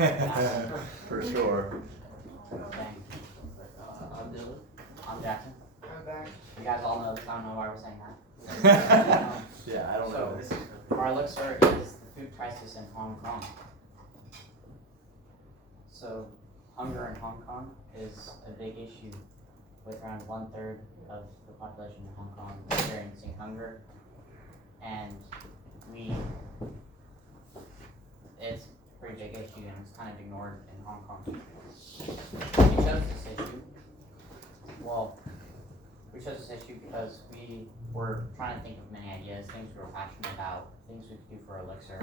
For sure. Thanks. I'm Dylan. I'm Jackson. I'm back. You guys all know this. I don't know why we're saying that. Yeah, I don't know. Our Elixir is the food crisis in Hong Kong. So, hunger in Hong Kong is a big issue, with around 1/3 of the population in Hong Kong experiencing hunger, and it's a pretty big issue, and it's kind of ignored in Hong Kong. We chose this issue. Well, we chose this issue because we were trying to think of many ideas, things we were passionate about, things we could do for Elixir.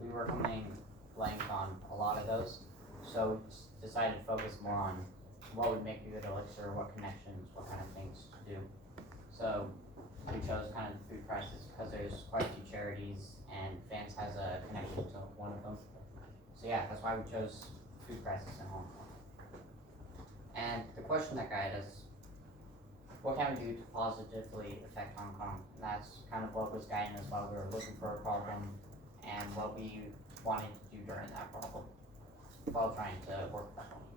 We were coming blank on a lot of those, so we decided to focus more on what would make a good Elixir, what connections, what kind of things to do. So we chose kind of the food crisis because there's quite a few charities, and Vance has a connection to one of them. So yeah, that's why we chose food crisis in Hong Kong. And the question that guided us, what can we do to positively affect Hong Kong? And that's kind of what was guiding us while we were looking for a problem and what we wanted to do during that problem while trying to work with that problem.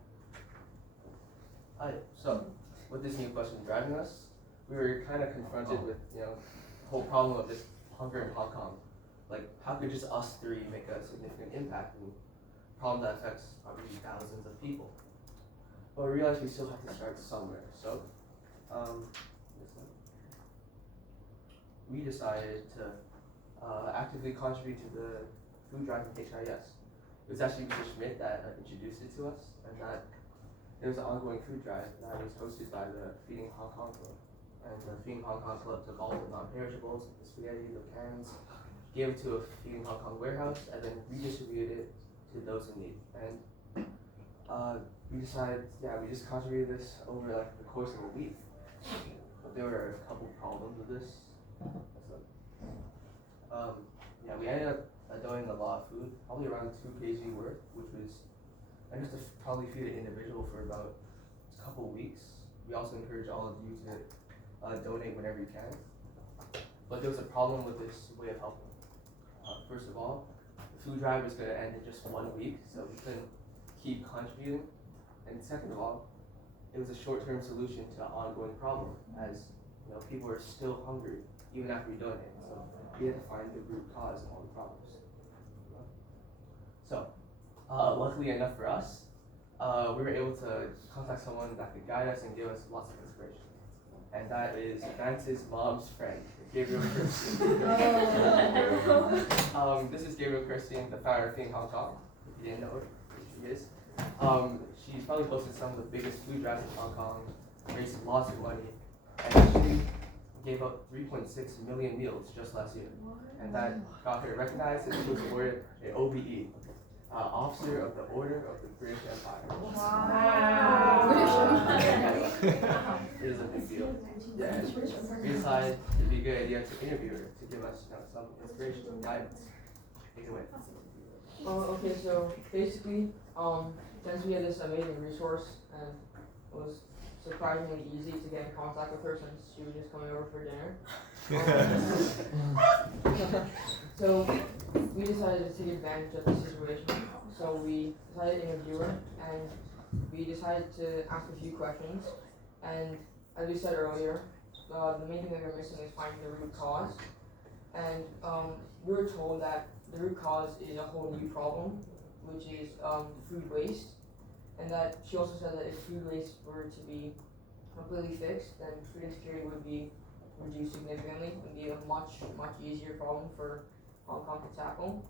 Hi. So, with this new question driving us, we were kind of confronted with, the whole problem of this hunger in Hong Kong. Like, how could just us three make a significant impact in a problem that affects probably thousands of people? But we realized we still have to start somewhere. So, we decided to actively contribute to the food drive in HIS. It was actually Mr. Schmidt that introduced it to us, and that there was an ongoing food drive that was hosted by the Feeding Hong Kong Club. And the Feeding Hong Kong Club took all the non-perishables, the spaghetti, the cans, gave it to a Feeding Hong Kong warehouse, and then redistributed it to those in need. And we decided, we just contributed this over like the course of a week. But there were a couple problems with this. We ended up donating a lot of food, probably around 2 kg worth, which was enough to probably feed an individual for about a couple weeks. We also encourage all of you to donate whenever you can. But there was a problem with this way of helping. First of all, the food drive was going to end in just 1 week, so we couldn't keep contributing. And second of all, it was a short-term solution to an ongoing problem, as people are still hungry even after we donate. So we had to find the root cause of all the problems. So, luckily enough for us, we were able to contact someone that could guide us and give us lots of inspiration. And that is Vance's mom's friend, Gabriel Kirsten. This is Gabriel Kirsten, the founder of Feeding Hong Kong. If you didn't know her, she is. She's probably hosted some of the biggest food drives in Hong Kong, raised lots of money, and actually gave out 3.6 million meals just last year. And that got her recognized, and she was awarded an OBE, Officer of the Order of the British Empire. Wow. It is a big deal. Yeah, and we decided it'd be a good idea to interview her to give us some inspiration and guidance. Take it away. Okay, so basically, since we had this amazing resource and it was surprisingly easy to get in contact with her since she was just coming over for dinner. So we decided to take advantage of the situation. So we decided to interview her, and we decided to ask a few questions. And as we said earlier, the main thing that we're missing is finding the root cause. And we were told that the root cause is a whole new problem, which is food waste. And that she also said that if food waste were to be completely fixed, then food insecurity would be reduced significantly and be a much easier problem for Hong Kong to tackle.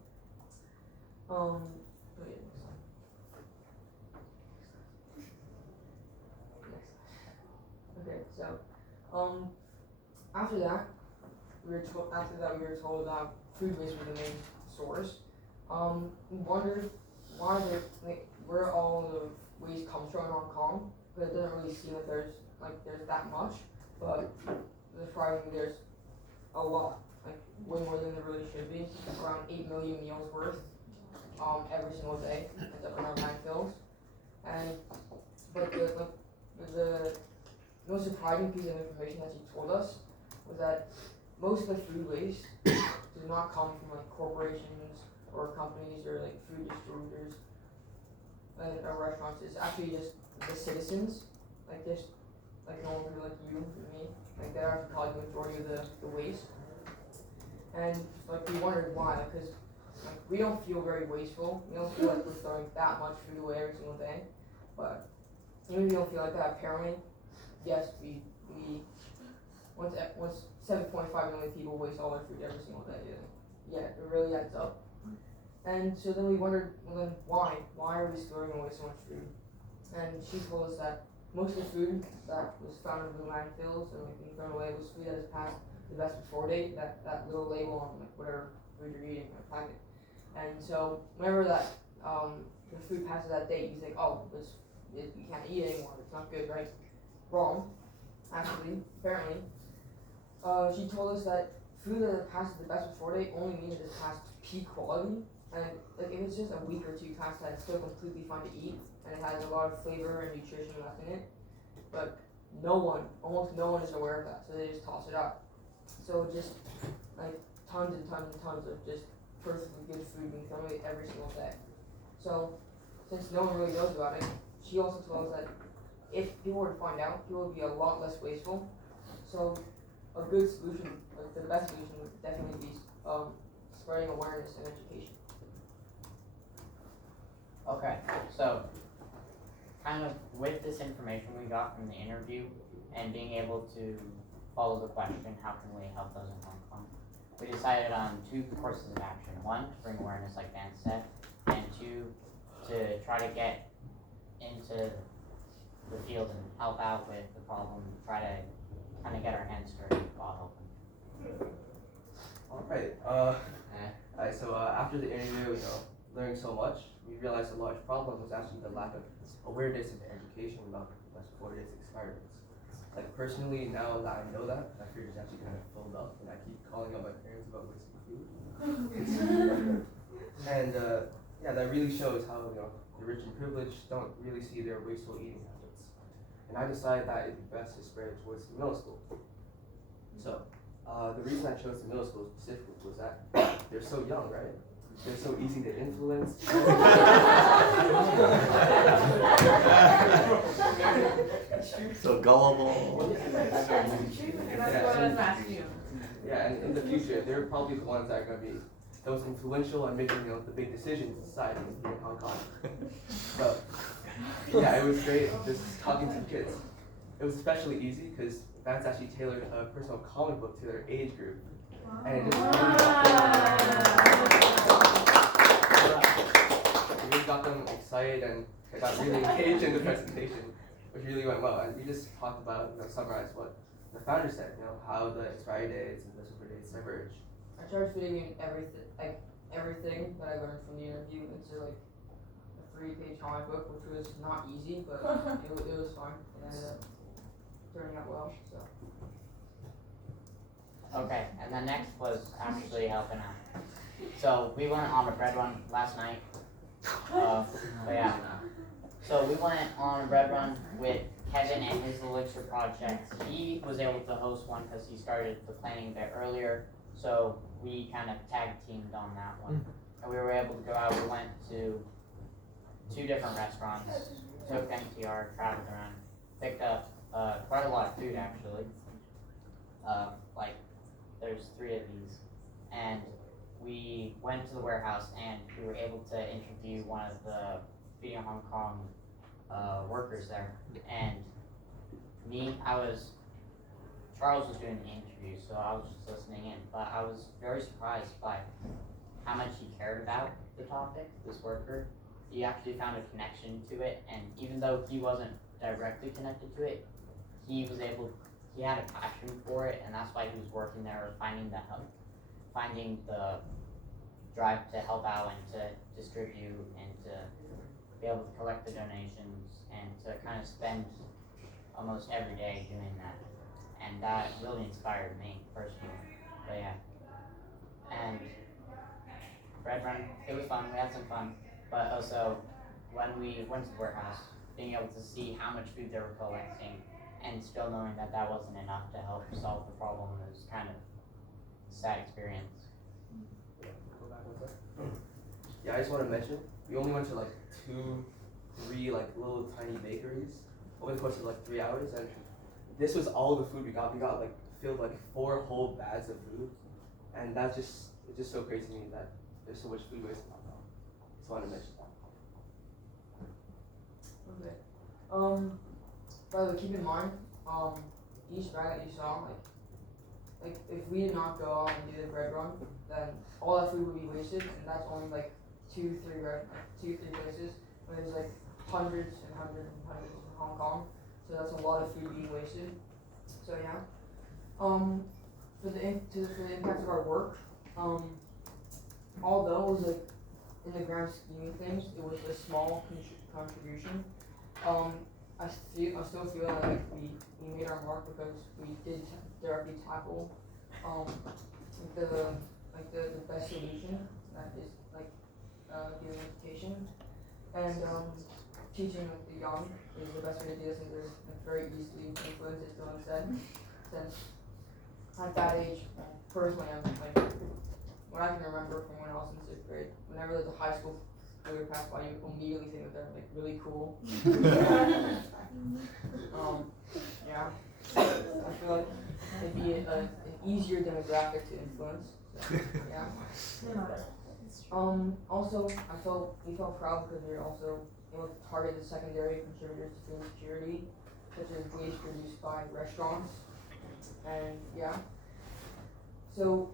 Okay, so after that we were told that food waste was the main source. We wondered where all the waste comes from in Hong Kong, but it doesn't really seem that there's that much. But surprisingly, there's a lot, way more than there really should be. Around 8 million meals worth, every single day ends up in our landfills. But the most surprising piece of information that she told us was that most of the food waste does not come from corporations or companies or food distributors. in our restaurants is actually just the citizens, just normal people like you and me, that are probably the majority of the waste. And we wondered why, because we don't feel very wasteful. We don't feel like we're throwing that much food away every single day. But even if you don't feel like that, apparently, yes, we once 7.5 million people waste all their food every single day. Yeah, it really adds up. And so then we wondered, well then why? Why are we throwing away so much food? And she told us that most of the food that was found in the landfills and being thrown away was food that has passed the best before date, that little label on whatever food you're eating in a packet. And so whenever the food passes that date, you think, oh, you can't eat it anymore, it's not good, right? Wrong, actually, apparently. She told us that food that passes the best before date only means it's past peak quality, and if it's just a week or two past that, it's still completely fine to eat, and it has a lot of flavor and nutrition left in it, but almost no one is aware of that, so they just toss it out. So just tons and tons and tons of just perfectly good food being thrown away every single day. So since no one really knows about it, she also told us that if people were to find out, people would be a lot less wasteful. So a good solution, the best solution would definitely be spreading awareness and education. Okay, so kind of with this information we got from the interview and being able to follow the question, how can we help those in Hong Kong? We decided on 2 courses of action. 1, to bring awareness like Vance said, and 2, to try to get into the field and help out with the problem, try to kind of get our hands dirty while helping. Alright, so after the interview, learning so much, we realized a large problem was actually the lack of awareness and education about best before dates expiry dates. Personally, now that I know that, my fridge is actually kind of filled up, and I keep calling out my parents about wasting food. And that really shows how the rich and privileged don't really see their wasteful eating habits. And I decided that it'd be best to spread it towards the middle school. So the reason I chose the middle school specifically was that they're so young, right? They're so easy to influence. So gullible. Yeah, and in the future, they're probably the ones that are going to be those influential and making the big decisions in society here in Hong Kong. So, yeah, it was great just talking to the kids. It was especially easy because Vance actually tailored a personal comic book to their age group. And it just really got them excited, and they got really engaged in the presentation, which really went well. And we just talked about, summarized what the founder said, how the expiry dates and the super dates diverge. I tried fitting in everything that I learned from the interview into a 3-page comic book, which was not easy, but it was fun, and it ended up turning out well. So. Okay, and the next was actually helping out. So we went on a bread run last night. So we went on a bread run with Kevin and his Elixir project. He was able to host one because he started the planning a bit earlier. So we kind of tag teamed on that one. And we were able to go out. We went to 2 different restaurants, took MTR, traveled around, picked up quite a lot of food actually. There's 3 of these. And we went to the warehouse and we were able to interview one of the Feeding Hong Kong workers there. And Charles was doing the interview, so I was just listening in, but I was very surprised by how much he cared about the topic, this worker. He actually found a connection to it, and even though he wasn't directly connected to it, he had a passion for it, and that's why he was working there, finding the drive to help out and to distribute and to be able to collect the donations and to kind of spend almost every day doing that. And that really inspired me personally. But yeah. And bread run, it was fun, we had some fun. But also when we went to the warehouse, being able to see how much food they were collecting and still knowing that wasn't enough to help solve the problem was kind of a sad experience. Yeah, I just want to mention, we only went to 2 3 like little tiny bakeries over the course of like 3 hours, and this was all the food we got. We got like filled like 4 whole bags of food, and it's just so crazy to me that there's so much food waste in Hong Kong. Just wanted to mention that. Okay. By the way, keep in mind, each bag that you saw, like if we did not go out and do the bread run, then all that food would be wasted, and that's only like 2-3 places. And there's like hundreds and hundreds and hundreds in Hong Kong, so that's a lot of food being wasted. So yeah. For the impact of our work, although it was like in the grand scheme of things, it was a small contribution. I still feel like we made our mark because we did directly tackle the best solution, that is like giving education, and teaching like the young is the best way to do this, and they're very easily influenced, as Dylan said, since at that age, personally, I'm like, what I can remember from when I was in 6th grade, whenever there's a high school figure pass by, you immediately think that they're like really cool. Yeah, I feel like it'd be an easier demographic to influence. So, yeah. Also, we felt proud because we were also able to target the secondary contributors to food security, such as waste produced by restaurants. And yeah, so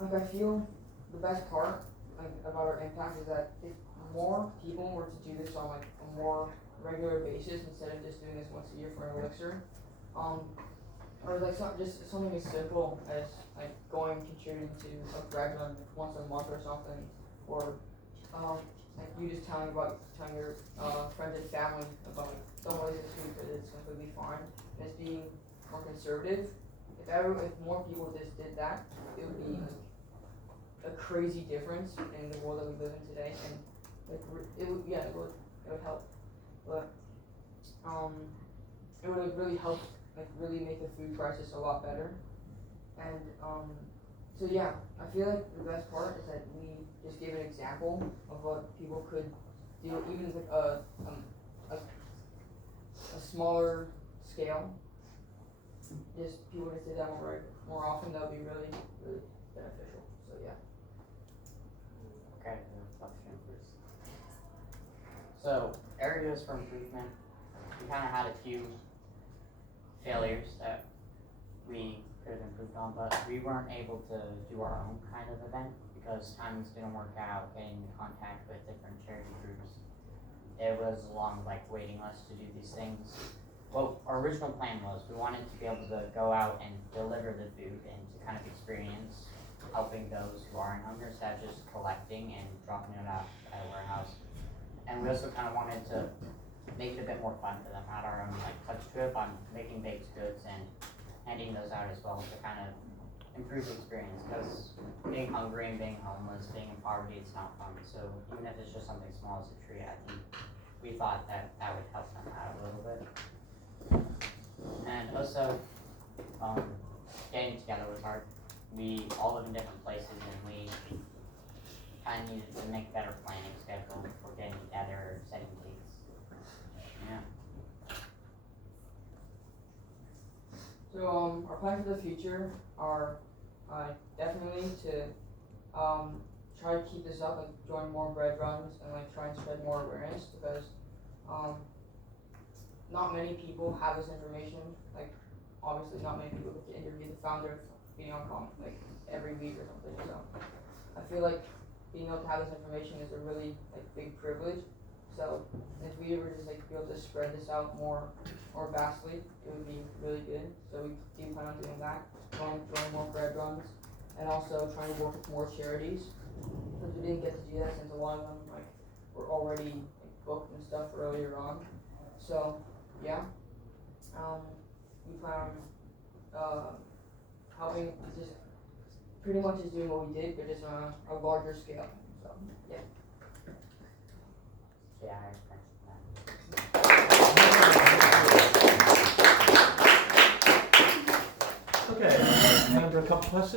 like I feel the best part like about our impact is that if more people were to do this on like a more regular basis instead of just doing this once a year for an Elixir, or like just something as simple as like contributing to a bread run once a month or something, or like you just telling your friends and family about like, don't waste this food because it's completely fine, and it's being more conservative. If more people just did that, it would be like a crazy difference in the world that we live in today, and like it would help, but it would really help like really make the food crisis a lot better, and so yeah, I feel like the best part is that we just gave an example of what people could do, even like a smaller scale. Just people just did that more often, that would be really, really beneficial. So yeah. Okay, reflection first. So areas for improvement. We kind of had a few failures that we could have improved on, but we weren't able to do our own kind of event because timings didn't work out, getting in contact with different charity groups. It was a long waiting list to do these things. What our original plan was, we wanted to be able to go out and deliver the food and to kind of experience helping those who are in hunger instead of just collecting and dropping it off at a warehouse. And we also kind of wanted to make it a bit more fun for them, add our own touch to it by making baked goods and handing those out as well to kind of improve the experience, because being hungry and being homeless, being in poverty, it's not fun. So even if it's just something small as a tree, I think we thought that would help them out a little bit. And also, getting together was hard. We all live in different places, and we kind of needed to make a better planning schedule for getting together or setting dates. Yeah. So our plans for the future are definitely to try to keep this up, join more bread runs, and try and spread more awareness, because not many people have this information. Obviously not many people get to interview the founder of Feeding Hong Kong every week or something. So I feel like being able to have this information is a really big privilege. So if we were just be able to spread this out more vastly, it would be really good. So we do plan on doing that, join more bread runs, and also trying to work with more charities, because we didn't get to do that since a lot of them were already booked and stuff earlier on. So yeah, we plan on helping, just pretty much just doing what we did, but just on a larger scale. So yeah. Yeah, I respect that. Okay, time for a couple questions.